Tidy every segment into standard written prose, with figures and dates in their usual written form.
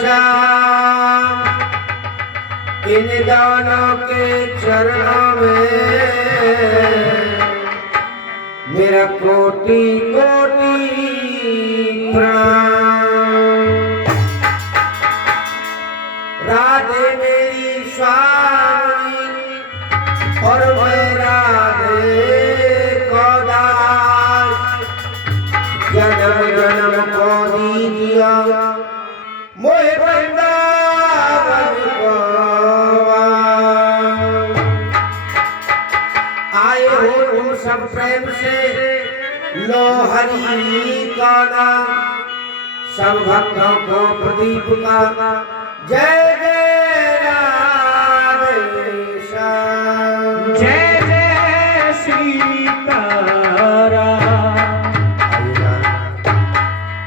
श्याम इन दोनों के चरणों में मेरा कोटि कोटि प्रणाम। राधे मेरी स्वामी और मैं राधे को दास, जन्म जन्म को दीजिया मोहे वृंदावन को। आए हो तुम सब प्रेम से लो हरि का नाम, सब भक्तों को प्रदीप का जय जय राधे श्याम। जय जय सीताराम।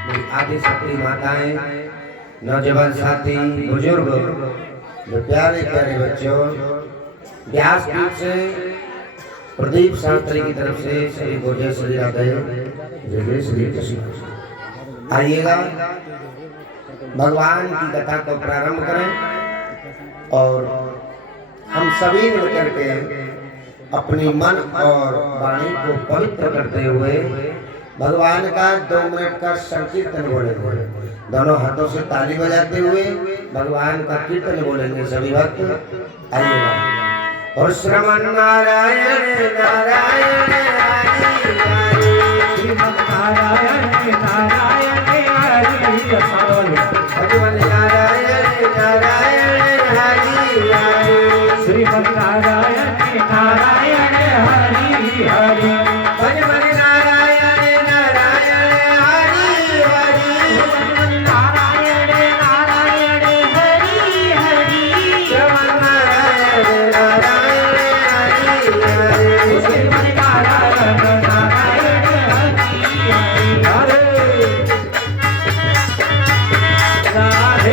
मेरी आदि सप्री माताएं, नौजवान साथी, बुजुर्ग, जो प्यारे प्यारे बच्चों, व्यासपीठ से प्रदीप शास्त्री की तरफ से सभी को जय श्री राधे, जय जय श्री कृष्ण। आइएगा भगवान की कथा को प्रारंभ करें और हम सभी मिलकर के अपनी मन और वाणी को पवित्र करते हुए भगवान का 2 मिनट का संकीर्तन बोलेंगे। दोनों हाथों से ताली बजाते हुए भगवान का कीर्तन बोलेंगे सभी भक्त। आइएगा। और श्रवण नारायण नारायण हरि हरि, श्रीमन नारायण नारायण हरि भगवान नारायण नारायण हरि हरि, श्रीमन नारायण नारायण हरि हरि भगवान नारायण नारायण हरि हरि, नारायण नारायण हरि हरि श्रवण नारायण नारायण हरि हरि, श्रीमन नारायण नारायण हरि हरि राधे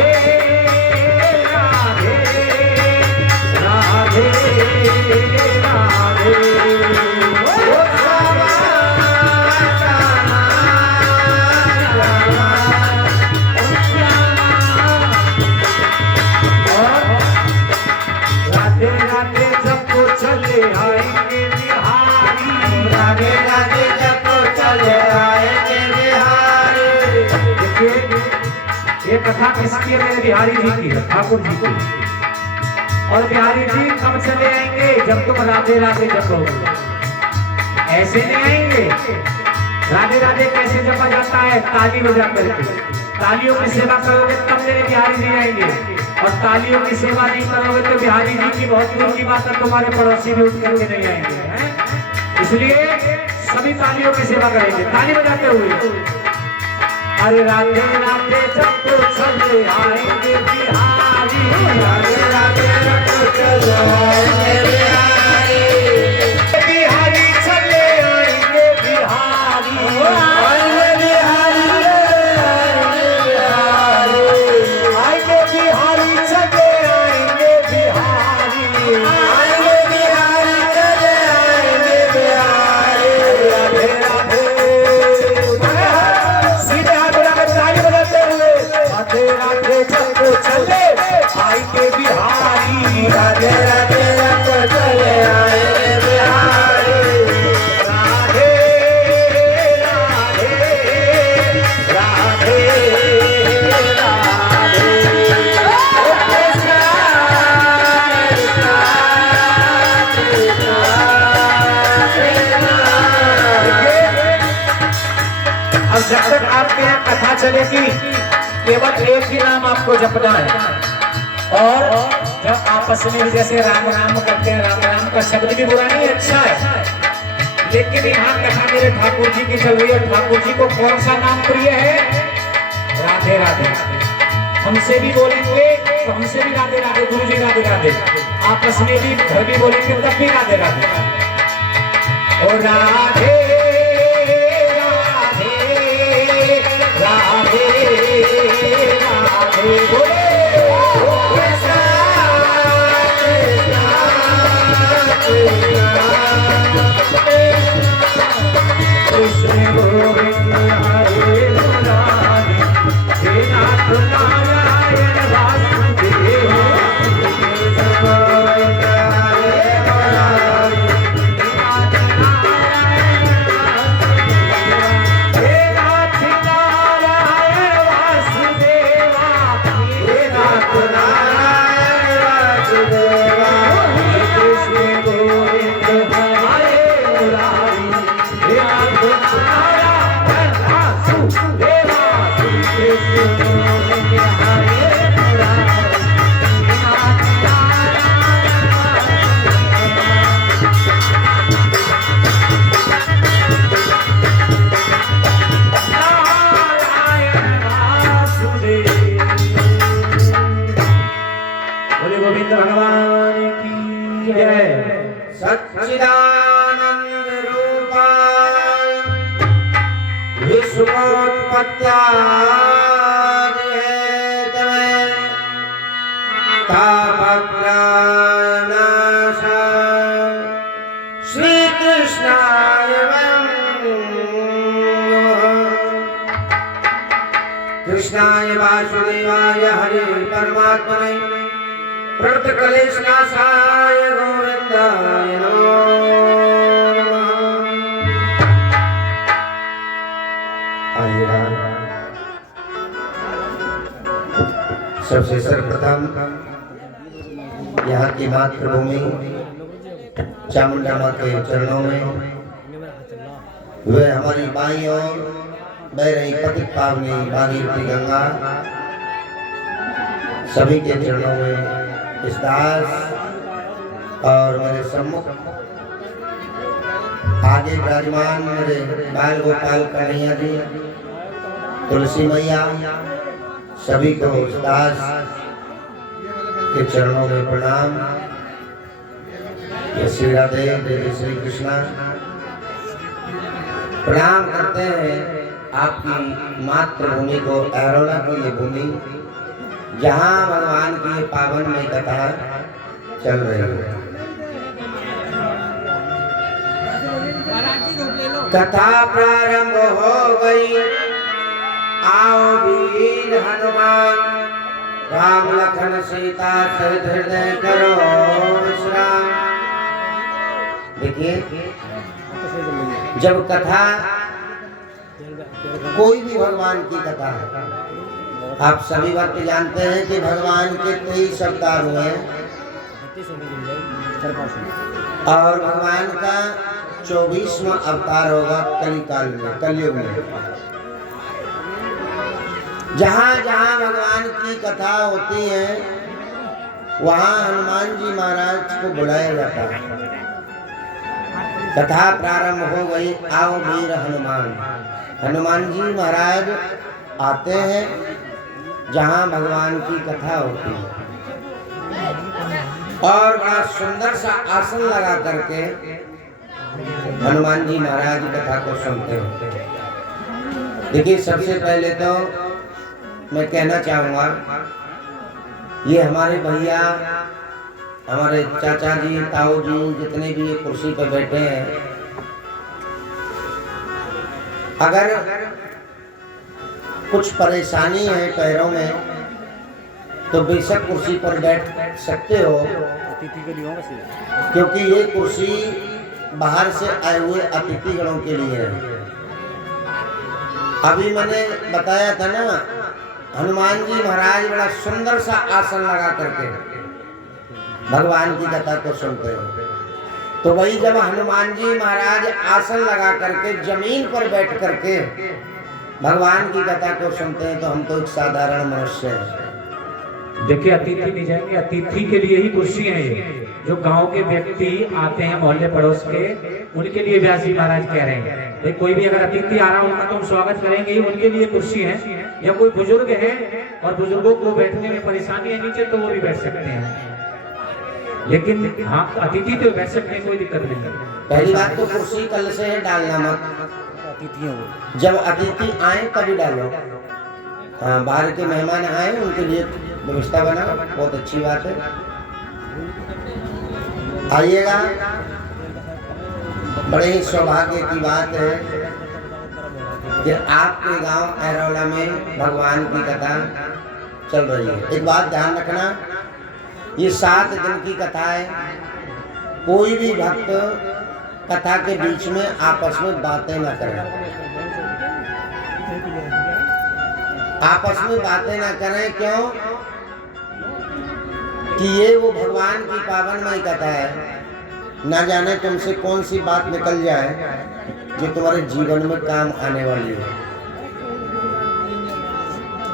राधे राधे राधे। राधे राधे जब चले आएंगे बिहारी, राधे राधे जब चले आएंगे बिहारी। ये कथा किसकी है? मेरे बिहारी जी की है, ठाकुर जी की। और बिहारी जी कब चले आएंगे? जब तुम राधे राधे जपोगे। ऐसे नहीं आएंगे। राधे राधे कैसे जपा जाता है? ताली बजा करके। तालियों की सेवा करोगे तब मेरे बिहारी जी आएंगे, और तालियों की सेवा नहीं करोगे तो बिहारी जी की बहुत दूर की बात है, तुम्हारे पड़ोसी भी उठ करके नहीं आएंगे। इसलिए सभी तालियों की सेवा करेंगे, ताली बजाते हुए। अरे राधे राधे जब तो चले आएंगे बिहारी, राधे राधे जब चले आएंगे बिहारी, बिहारी चले आएंगे बिहारी, आएंगे बिहारी, आएंगे बिहारी चले आएंगे बिहारी, आएंगे बिहारी, चले आएंगे बिहारी। राधे राधे सीधे हाथ बढ़ाकर ताली बजाते हुए राधे राधे जब तो चले आएंगे बिहारी, राधे राधे जब चले आएंगे बिहारी, राधे राधे राधे राधे। अब जब तक आपके यहाँ कथा चलेगी केवल एक ही नाम आपको जपना है, और जब आपस में जैसे राम राम करते हैं, राम राम का शब्द भी बुरा नहीं, अच्छा है, लेकिन यहाँ कथा मेरे ठाकुर जी की चल रही है। ठाकुर जी को कौन सा नाम प्रिय है? राधे राधे। हमसे भी बोलेंगे तो हमसे भी राधे राधे, गुरु जी राधे राधे, आपस में भी घर भी बोलेंगे तब भी राधे राधे। और राधे राधे राधे राधे बोले कृष्ण गोविंद हरे मुरारी, हे नाथ नारायण सच्चिदानंद रूपाय विश्वोत्पत्त्यादि हेतवे तापत्रयनाशाय श्री कृष्णाय वयं कृष्णाय वासुदेवाय हरे परमात्मने प्रणतक्लेशनाशाय गोविंदाय नमो नमः। सबसे सर्वप्रथम यहाँ की मातृभूमि चामुंडा माँ के चरणों में वे हमारी बाईं ओर बह रही पतित पावनी भागीरथी गंगा सभी के चरणों में इस दास और मेरे सम्मुख आगे विराजमान मेरे बाल गोपाल कन्हैया जी तुलसी मैया सभी को इस दास के चरणों में प्रणाम। जय श्री राधे जय श्री कृष्णा। प्रणाम करते हैं आपकी मातृभूमि को ऐरोला की ये भूमि जहाँ भगवान की ये पावन में कथा चल रही है। कथा प्रारंभ हो गई। आओ वीर हनुमान राम लखन सीता सहित हृदय करो विश्राम। देखिए जब कथा कोई भी भगवान की कथा है आप सभी वक्त जानते हैं कि भगवान के 23 अवतार हुए और भगवान का 24वां अवतार होगा कलिकाल में कलयुग में। जहाँ जहाँ भगवान की कथा होती है वहाँ हनुमान जी महाराज को बुलाया जाता है। कथा प्रारंभ हो गई। आओ वीर हनुमान। हनुमान जी महाराज आते हैं जहाँ भगवान की कथा होती है और बड़ा सुंदर सा आसन लगा करके हनुमान जी महाराज कथा को सुनते हैं। देखिए सबसे पहले तो मैं कहना चाहूँगा ये हमारे भैया हमारे चाचा जी ताऊ जी जितने भी ये कुर्सी पर बैठे हैं अगर कुछ परेशानी है पैरों में तो बेशक कुर्सी पर बैठ सकते हो क्योंकि ये कुर्सी बाहर से आए हुए अतिथि गणों के लिए है। अभी मैंने बताया था ना हनुमान जी महाराज बड़ा सुंदर सा आसन लगा करके भगवान की कथा को सुनते हैं। तो वही जब हनुमान जी महाराज आसन लगा करके जमीन पर बैठ करके भगवान की कथा को सुनते हैं तो हम तो एक साधारण मनुष्य हैं। देखिए अतिथि नहीं जाएंगे, अतिथि के लिए ही कुर्सी है ये। जो गांव के व्यक्ति आते हैं मोहल्ले पड़ोस के उनके लिए व्यास जी महाराज कह रहे हैं भाई कोई भी अगर अतिथि आ रहा है उनका तो हम स्वागत करेंगे ही, उनके लिए कुर्सी है। या कोई बुजुर्ग है और बुजुर्गों को बैठने में परेशानी है नीचे तो वो भी बैठ सकते हैं, लेकिन हाँ अतिथि तो बैठ सकते हैं, कोई दिक्कत नहीं। पहली बात तो कुर्सी कल से है डालना मत, जब अतिथि आए तभी डालो। हाँ बाहर के मेहमान आए उनके लिए व्यवस्था बना, बहुत अच्छी बात है। आइएगा, बड़े ही सौभाग्य की बात है कि आपके गांव ऐरोला में भगवान की कथा चल रही है। एक बात ध्यान रखना, ये 7 दिन की कथा है। कोई भी भक्त कथा के बीच में आपस में बातें ना करें, आपस में बातें ना करें। क्यों कि ये वो भगवान की पावनमयी कथा है, ना जाने तुमसे कौन सी बात निकल जाए जो तुम्हारे जीवन में काम आने वाली है।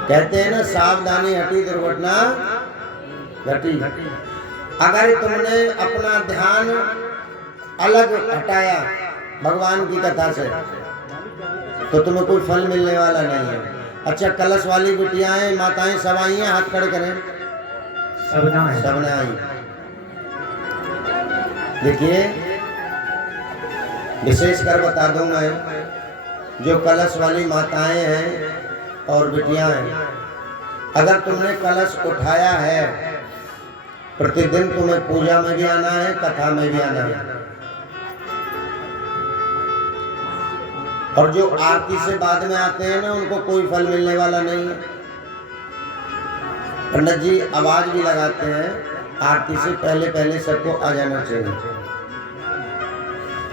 कहते हैं ना सावधानी हटी दुर्घटना घटी। अगर तुमने अपना ध्यान अलग हटाया भगवान की कथा से तो तुम्हें कोई फल मिलने वाला नहीं है। अच्छा कलश वाली बिटियाएं माताएं सब आई हैं, हाथ खड़े करें। सबना आई। देखिए विशेष कर बता दूं मैं, जो कलश वाली माताएं हैं और बिटियां हैं, अगर तुमने कलश उठाया है, प्रतिदिन तुम्हें पूजा में भी आना है, कथा में भी आना है। और जो आरती से बाद में आते हैं ना, उनको कोई फल मिलने वाला नहीं है। पंडित जी आवाज भी लगाते हैं, आरती से पहले पहले सबको आ जाना चाहिए।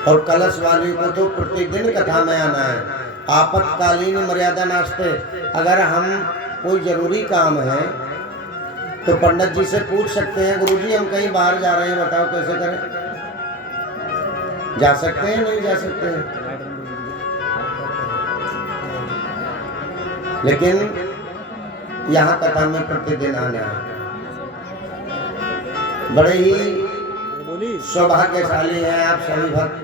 और कलश वाली को तो प्रतिदिन कथा में आना है। आपातकालीन मर्यादा नास्ते, अगर हम कोई जरूरी काम है तो पंडित जी से पूछ सकते हैं, गुरुजी हम कहीं बाहर जा रहे हैं, बताओ कैसे करें? जा सकते हैं, नहीं जा सकते हैं? लेकिन यहाँ कथा में प्रतिदिन आना है। बड़े ही सौभाग्यशाली हैं आप सभी भक्त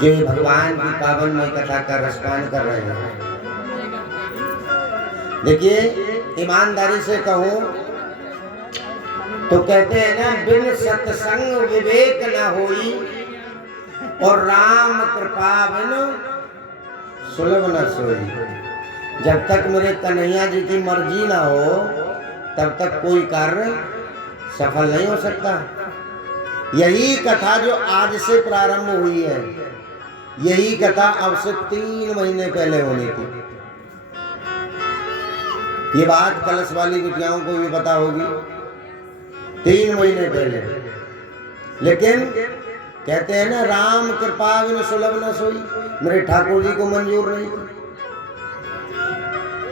जो भगवान की पावन में कथा का रसपान कर रहे हैं। देखिए, ईमानदारी से कहूं तो कहते हैं ना, बिन सत्संग विवेक न होई और राम कृपा बिन सुलभ न सोई। जब तक मेरे कन्हैया जी की मर्जी ना हो तब तक कोई कार्य सफल नहीं हो सकता। यही कथा जो आज से प्रारंभ हुई है, यही कथा अब से 3 महीने पहले होनी थी। ये बात कलश वाली बिटियाओं को भी पता होगी, 3 महीने पहले। लेकिन कहते हैं ना, राम कृपा बिन सुलभ न सोई, मेरे ठाकुर जी को मंजूर नहीं थी।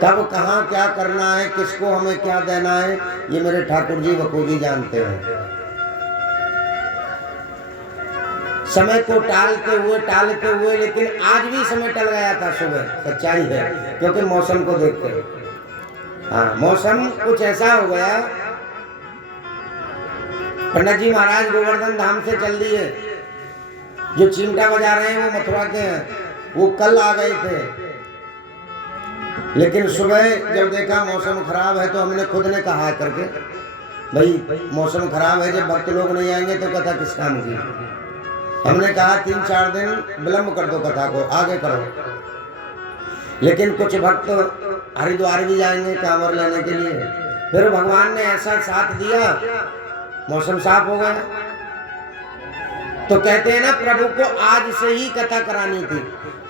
कब कहाँ क्या करना है, किसको हमें क्या देना है, ये मेरे ठाकुर जी बखूबी जानते हैं। समय को टालते हुए लेकिन आज भी समय टल गया था सुबह, सच्चाई है, क्योंकि मौसम को देखते। हाँ, मौसम कुछ ऐसा हो गया, पंडित जी महाराज गोवर्धन धाम से चल दिए। जो चिमटा बजा रहे हैं वो मथुरा के हैं, वो कल आ गए थे। लेकिन सुबह जब देखा मौसम खराब है तो हमने खुद ने कहा करके, भाई मौसम खराब है, जब भक्त लोग नहीं आएंगे तो कथा किस काम की। हमने कहा 3-4 दिन विलंब कर दो कथा को, आगे करो। लेकिन कुछ भक्त हरिद्वार भी जाएंगे कांवर लेने के लिए। फिर भगवान ने ऐसा साथ दिया, मौसम साफ हो गया। तो कहते हैं ना, प्रभु को आज से ही कथा करानी थी।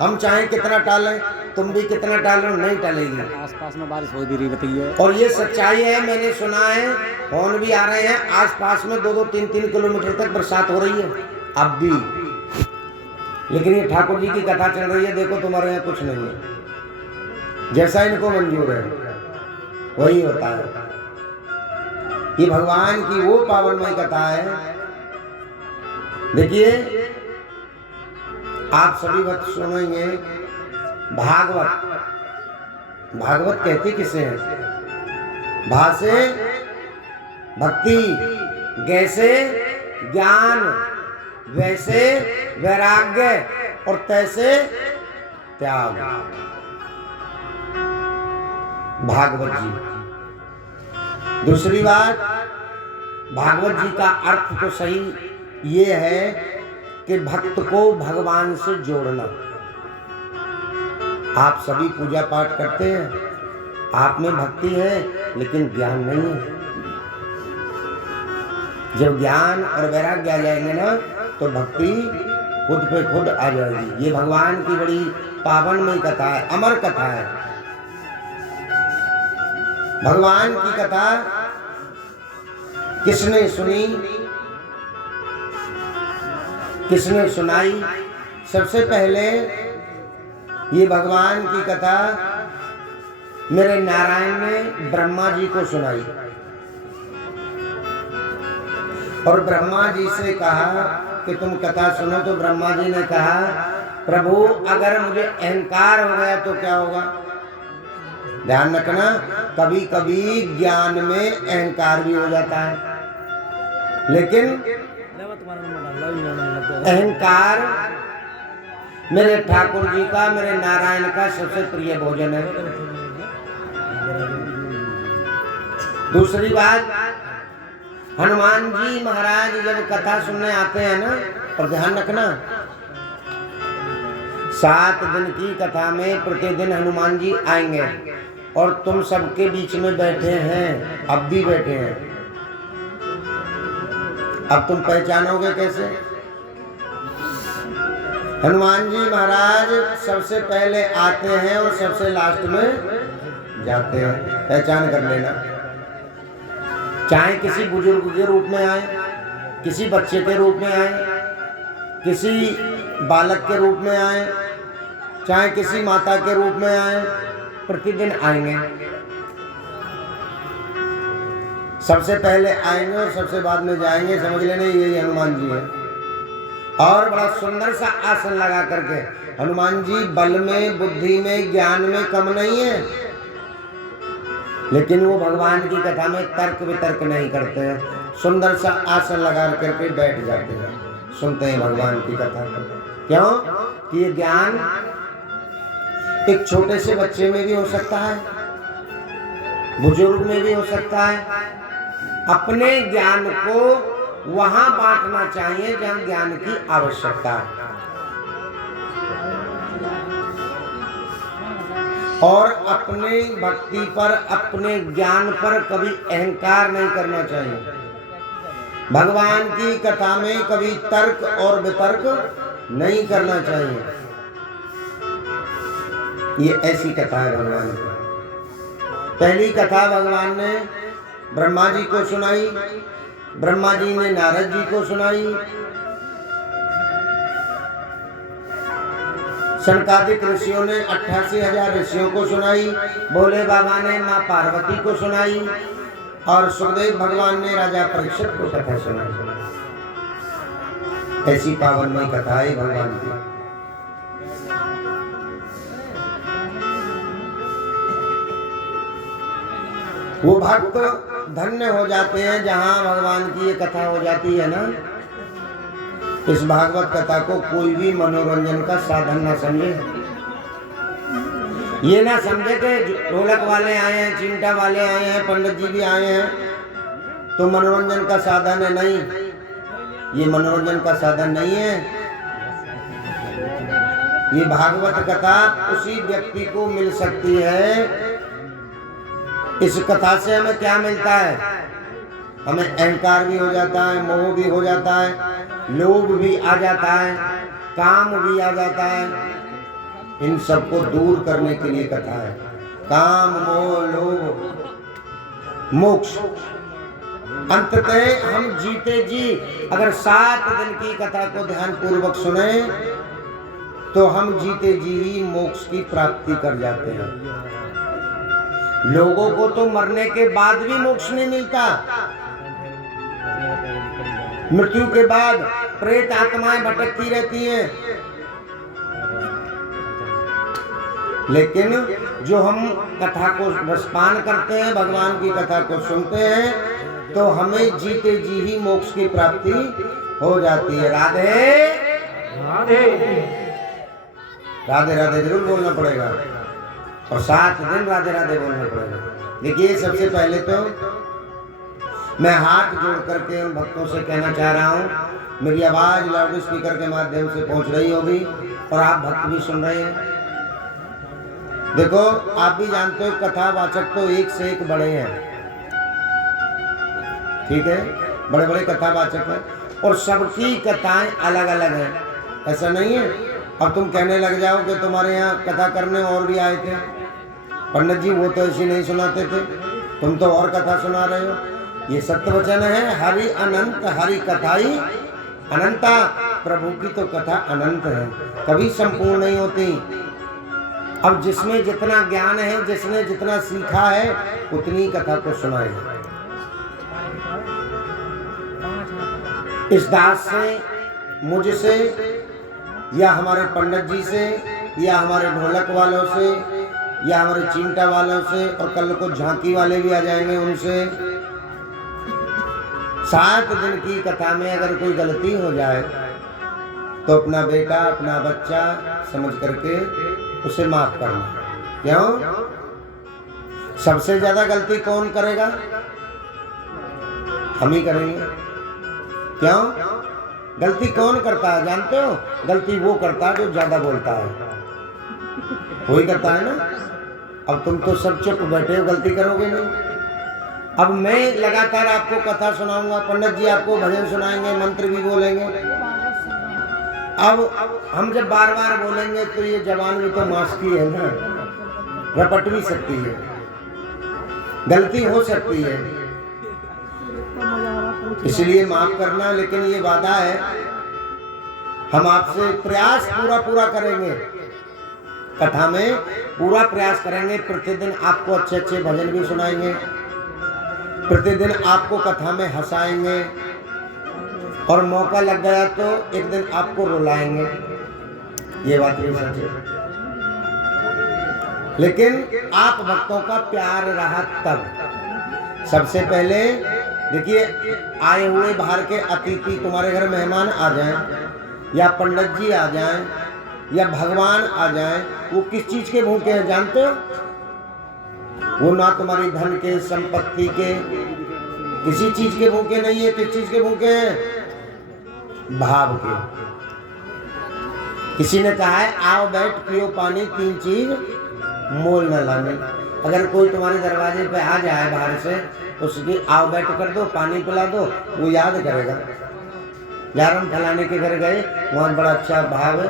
हम चाहे कितना टालें, तुम भी कितना टालो, नहीं टलेगी। आसपास में बारिश हो भी रही बताइए। और ये सच्चाई है, मैंने सुना है, फोन भी आ रहे हैं, आसपास में 2-2, 3-3 किलोमीटर तक बरसात हो रही है अब भी। लेकिन ये ठाकुर जी की कथा चल रही है, देखो तुम्हारे यहाँ कुछ नहीं है, जैसा इनको मंजूर है वही होता है। ये भगवान की वो पावनमय कथा है। देखिए, आप सभी वक्त सुनेंगे भागवत। भागवत कहते किसे हैं? भा से भक्ति, गैसे ज्ञान, वैसे वैराग्य और तैसे त्याग। भागवत जी। दूसरी बात, भागवत जी का अर्थ तो सही ये है कि भक्त को भगवान से जोड़ना। आप सभी पूजा पाठ करते हैं, आप में भक्ति है लेकिन ज्ञान नहीं है। जब ज्ञान और वैराग्य आ जाएंगे ना तो भक्ति खुद पे खुद आ जाएगी। ये भगवान की बड़ी पावनमयी कथा है, अमर कथा है। भगवान की कथा किसने सुनी, किसने सुनाई? सबसे पहले ये भगवान की कथा मेरे नारायण ने ब्रह्मा जी को सुनाई और ब्रह्मा जी से कहा कि तुम कथा सुनो। तो ब्रह्मा जी ने कहा, प्रभु अगर मुझे अहंकार हो गया तो क्या होगा? ध्यान रखना, कभी कभी ज्ञान में अहंकार भी हो जाता है, लेकिन अहंकार मेरे ठाकुर जी का, मेरे नारायण का सबसे प्रिय भोजन है। दूसरी बात, हनुमान जी महाराज जब कथा सुनने आते हैं ना और ध्यान रखना 7 दिन की कथा में प्रतिदिन हनुमान जी आएंगे और तुम सबके बीच में बैठे हैं, अब भी बैठे हैं। अब तुम पहचानोगे कैसे? हनुमान जी महाराज सबसे पहले आते हैं और सबसे लास्ट में जाते हैं, पहचान कर लेना। चाहे किसी बुजुर्ग के रूप में आए, किसी बच्चे के रूप में आए, किसी बालक के रूप में आए, चाहे किसी माता के रूप में आए, प्रतिदिन आएंगे। सबसे पहले आएंगे और सबसे बाद में जाएंगे, समझ लेने यही हनुमान जी है। और बड़ा सुंदर सा आसन लगा करके हनुमान जी बल में, बुद्धि में, ज्ञान में कम नहीं है, लेकिन वो भगवान की कथा में तर्क वितर्क नहीं करते हैं। सुंदर सा आसन लगा करके बैठ जाते हैं, सुनते हैं भगवान की कथा। क्यों कि ये ज्ञान एक छोटे से बच्चे में भी हो सकता है, बुजुर्ग में भी हो सकता है। अपने ज्ञान को वहां बांटना चाहिए जहां ज्ञान की आवश्यकता है, और अपने भक्ति पर, अपने ज्ञान पर कभी अहंकार नहीं करना चाहिए। भगवान की कथा में कभी तर्क और वितर्क नहीं करना चाहिए। ये ऐसी कथा है भगवान की। पहली कथा भगवान ने ब्रह्मा जी को सुनाई, ब्रह्मा जी ने नारद जी को सुनाई, सनकादिक ऋषियों ने 88,000 ऋषियों को सुनाई, भोले बाबा ने माँ पार्वती को सुनाई, और सुखदेव भगवान ने राजा परीक्षित को कथा सुनाई। ऐसी पावनमय कथा है भगवान की। वो भक्त धन्य हो जाते हैं जहां भगवान की ये कथा हो जाती है ना। इस भागवत कथा को कोई भी मनोरंजन का साधन ना समझे। ये ना समझे कि ढोलक वाले आए हैं, चिमटा वाले आए हैं, पंडित जी भी आए हैं तो मनोरंजन का साधन है। नहीं, ये मनोरंजन का साधन नहीं है। ये भागवत कथा उसी व्यक्ति को मिल सकती है। इस कथा से हमें क्या मिलता है? हमें अहंकार भी हो जाता है, मोह भी हो जाता है, लोभ भी आ जाता है, काम भी आ जाता है। इन सबको दूर करने के लिए कथा है। काम, मोह, लोभ, मोक्ष। अंततः हम जीते जी अगर 7 दिन की कथा को ध्यान पूर्वक सुने तो हम जीते जी ही मोक्ष की प्राप्ति कर जाते हैं। लोगों को तो मरने के बाद भी मोक्ष नहीं मिलता। मृत्यु के बाद प्रेत आत्माएं भटकती रहती हैं, लेकिन जो हम कथा को रसपान करते हैं, भगवान की कथा को सुनते हैं, तो हमें जीते जी ही मोक्ष की प्राप्ति हो जाती है। राधे राधे राधे राधे जरूर बोलना पड़ेगा, और 7 दिन राधे राधे बोलना पड़ेगा। देखिए, सबसे पहले तो मैं हाथ जोड़ करके उन भक्तों से कहना चाह रहा हूँ, मेरी आवाज लाउड स्पीकर के माध्यम से पहुंच रही होगी और आप भक्त भी सुन रहे हैं। देखो, आप भी जानते हो कथावाचक तो एक से एक बड़े हैं, ठीक है, बड़े बड़े कथावाचक हैं, और सबकी कथाएं अलग अलग हैं। ऐसा नहीं है अब तुम कहने लग जाओ कि तुम्हारे यहाँ कथा करने और भी आए थे पंडित जी, वो तो ऐसी नहीं सुनाते थे, तुम तो और कथा सुना रहे हो। ये सत्य वचन है। हरि अनंत, हरि कथाई अनंता। प्रभु की तो कथा अनंत है, कभी संपूर्ण नहीं होती। अब जिसमें जितना ज्ञान है, जिसने जितना सीखा है, उतनी कथा को सुनाए। इस दास से, मुझसे, या हमारे पंडित जी से, या हमारे ढोलक वालों से, या हमारे चिमटा वालों से, और कल को झांकी वाले भी आ जाएंगे, उनसे 7 दिन की कथा में अगर कोई गलती हो जाए तो अपना बेटा, अपना बच्चा समझ करके उसे माफ करना। क्यों? सबसे ज्यादा गलती कौन करेगा? हम ही करेंगे। क्यों? गलती कौन करता है जानते हो? गलती वो करता है जो ज्यादा बोलता है, वही करता है ना। अब तुम तो सब चुप बैठे हो, गलती करोगे नहीं। अब मैं लगातार आपको कथा सुनाऊंगा, पंडित जी आपको भजन सुनाएंगे, मंत्र भी बोलेंगे। अब हम जब बार बार बोलेंगे तो ये जबान भी तो मांसती है ना, रपट भी सकती है, गलती हो सकती है, इसलिए माफ करना। लेकिन ये वादा है, हम आपसे प्रयास पूरा करेंगे, कथा में पूरा प्रयास करेंगे। प्रतिदिन आपको अच्छे अच्छे भजन भी सुनाएंगे, प्रतिदिन आपको कथा में हंसाएंगे, और मौका लग गया तो एक दिन आपको रुलाएंगे। ये बात भी सच है। लेकिन आप भक्तों का प्यार रहा तब। सबसे पहले देखिए, आए हुए बाहर के अतिथि, तुम्हारे घर मेहमान आ जाएं, या पंडित जी आ जाएं, या भगवान आ जाएं, वो किस चीज के भूखे हैं जानते हो? वो ना तुम्हारी धन के, संपत्ति के, किसी चीज के भूखे नहीं है। किस चीज के भूखे हैं? भाव के। किसी ने कहा है आओ बैठ पियो पानी, तीन चीज मोल न लाने। अगर कोई तुम्हारे दरवाजे पे आ जाए बाहर से, उसकी आओ बैठ कर दो, पानी पिला दो, वो याद करेगा यार हम फलाने के घर गए, वहाँ बड़ा अच्छा भाव है,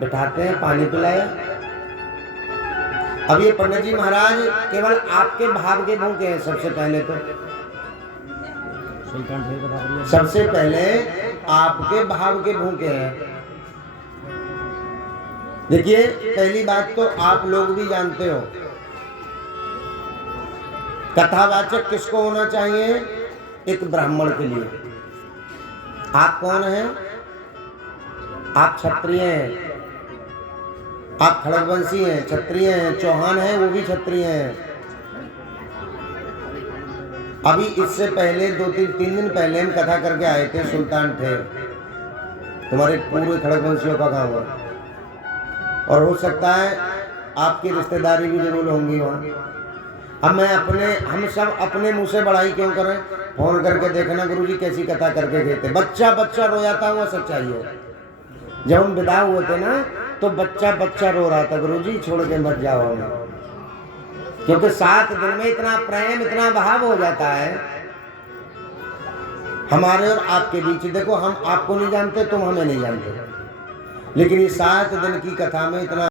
बिठाते हैं, पानी पिलाया। अब ये पंडित जी महाराज केवल आपके भाव के भूखे हैं। सबसे पहले तो सबसे पहले आपके भाव के भूखे हैं। देखिए, पहली बात तो आप लोग भी जानते हो, कथावाचक किसको होना चाहिए? एक ब्राह्मण के लिए। आप कौन हैं? आप क्षत्रिय हैं, आप खड़गवंशी हैं, क्षत्रिय हैं, चौहान हैं, वो भी क्षत्रिय हैं। अभी इससे पहले 2-3 दिन पहले हम कथा करके आए थे सुल्तान ठेर, तुम्हारे पूरे खड़गवंशियों का गाँव है, और हो सकता है आपकी रिश्तेदारी भी जरूर होंगी वहाँ। अब हम सब अपने मुंह से बड़ाई क्यों करें? फोन करके देखना गुरुजी कैसी कथा करके गए थे। बच्चा रोयाता हुआ सच्चाई है। जब हम विदा हुए थे ना, तो बच्चा रो रहा था, गुरुजी छोड़ के मत जाओ हमें। क्योंकि 7 दिन में इतना प्रेम, इतना भाव हो जाता है हमारे और आपके बीच। देखो, हम आपको नहीं जानते, तुम हमें नहीं जानते, लेकिन ये 7 दिन की कथा में इतना